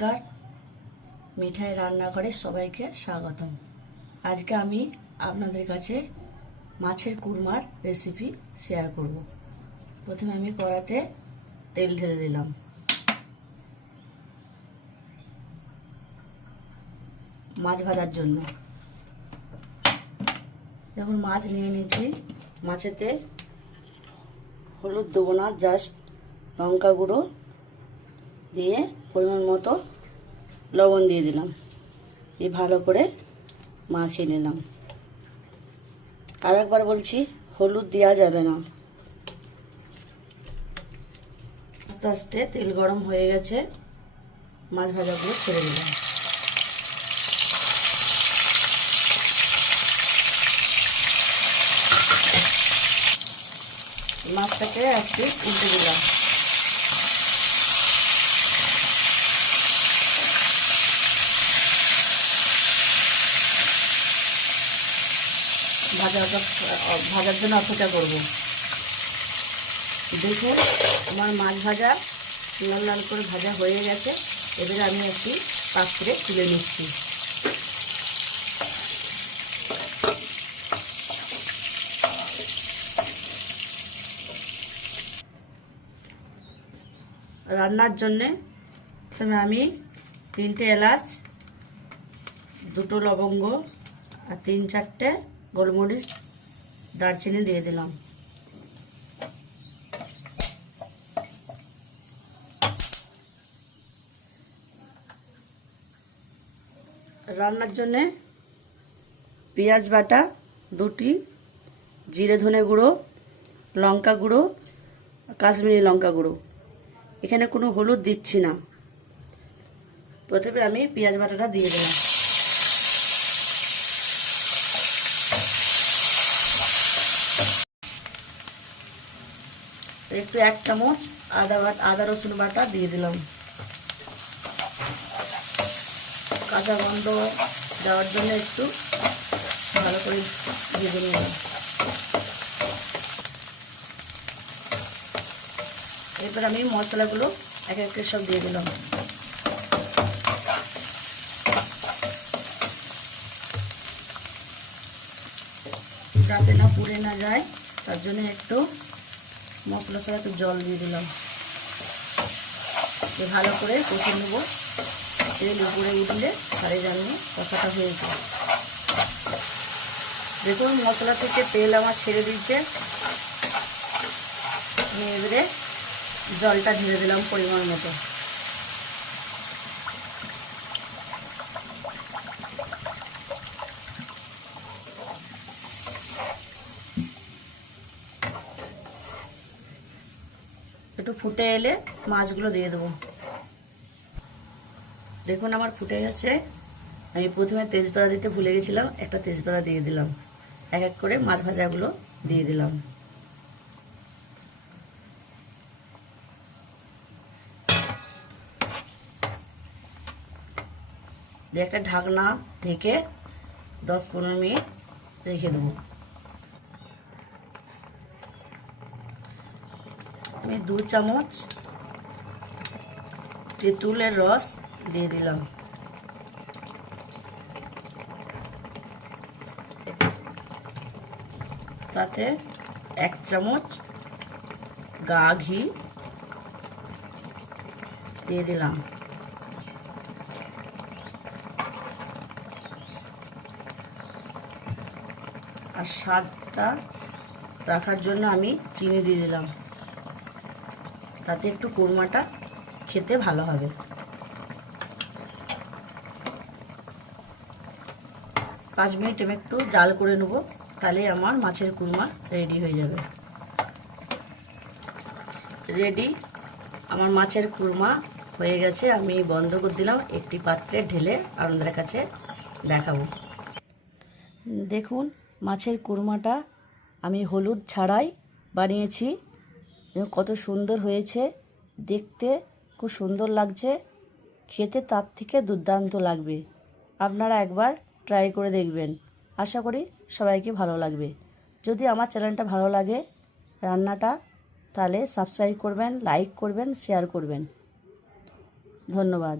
নমস্কার, মিঠাই রান্নাঘরে সবাইকে স্বাগতম। আজকে আমি আপনাদের কাছে মাছের কুরমার রেসিপি শেয়ার করব। প্রথমে আমি কড়াতে তেল ঢেলে দিলাম। মাছ ভাজার জন্য দেখুন মাছ নিয়ে নিয়েছি। মাছেতে হলুদ দেবো না, জাস্ট লঙ্কা গুঁড়ো দিয়ে পরিমাণ মতো লবণ দিয়ে দিলাম, দিয়ে ভালো করে মাখিয়ে নিলাম। আর একবার বলছি, হলুদ দেওয়া যাবে না। আস্তে আস্তে তেল গরম হয়ে গেছে, মাছ ভাজাগুলো ছেড়ে দিলাম। মাছটাকে একটু উল্টে দিলাম। ভাজার জন্য অপেক্ষা করব। দেখুন আমার মাছ ভাজা লাল লাল করে ভাজা হয়ে গেছে। এবারে আমি একটি পাত্রে তুলে নিচ্ছি। রান্নার জন্যে প্রথমে আমি 3টে এলাচ, 2টো লবঙ্গ আর 3-4টে গোলমরিচ, দারচিনি দিয়ে দিলাম। রান্নার জন্যে পেঁয়াজ বাটা 2টি, জিরে ধনে গুঁড়ো, লঙ্কা গুঁড়ো, কাশ্মীরি লঙ্কা গুঁড়ো। এখানে কোনো হলুদ দিচ্ছি না। প্রথমে আমি পেঁয়াজ বাটাটা দিয়ে দিলাম। একটু 1 চামচ আদা রসুন বাটা দিয়ে দিলাম। কাঁচা গন্ধ দেওয়ার জন্য একটু ভালো করে ভেজে নিলাম। এরপর আমি মশলাগুলো এক এক করে সব দিয়ে দিলাম। যাতে না পুড়ে না যায় তার জন্য একটু মশলার সাথে একটু জল দিয়ে দিলাম। ভালো করে কষে নেব। তেল উপরে উঠলে তারে জানিয়ে কষাটা হয়েছে। দেখুন মশলা থেকে তেল আমার ছেড়ে দিয়েছে। আমি এবারে জলটা ঢেলে দিলাম পরিমাণ মতো। একটু ফুটে এলে মাছগুলো দিয়ে দেবো। দেখুন আমার ফুটে গেছে। আমি প্রথমে তেজপাতা দিতে ভুলে গেছিলাম, একটা তেজপাতা দিয়ে দিলাম। এক এক করে মাছ ভাজাগুলো দিয়ে দিলাম। দিয়ে একটা ঢাকনা ঢেকে 10-15 মিনিট রেখে দেবো। আমি 2 চামচ তেঁতুলের রস দিয়ে দিলাম। তাতে 1 চামচ গা ঘি দিয়ে দিলাম। আর স্বাদটা রাখার জন্য আমি চিনি দিয়ে দিলাম। তাতে একটু কুরমাটা খেতে ভালো হবে। 5 মিনিট আমি একটু জাল করে নেব, তাহলে আমার মাছের কুরমা রেডি হয়ে যাবে। রেডি আমার মাছের কুরমা হয়ে গেছে। আমি বন্ধ করে দিলাম। একটি পাত্রে ঢেলে আপনাদের কাছে দেখাবো। দেখুন মাছের কুরমাটা আমি হলুদ ছাড়াই বানিয়েছি। কত সুন্দর হয়েছে দেখতে, খুব সুন্দর লাগছে। খেতে তার থেকে দুর্দান্ত লাগবে। আপনারা একবার ট্রাই করে দেখবেন। আশা করি সবাইকে ভালো লাগবে। যদি আমার চ্যানেলটা ভালো লাগে রান্নাটা, তাহলে সাবস্ক্রাইব করবেন, লাইক করবেন, শেয়ার করবেন। ধন্যবাদ।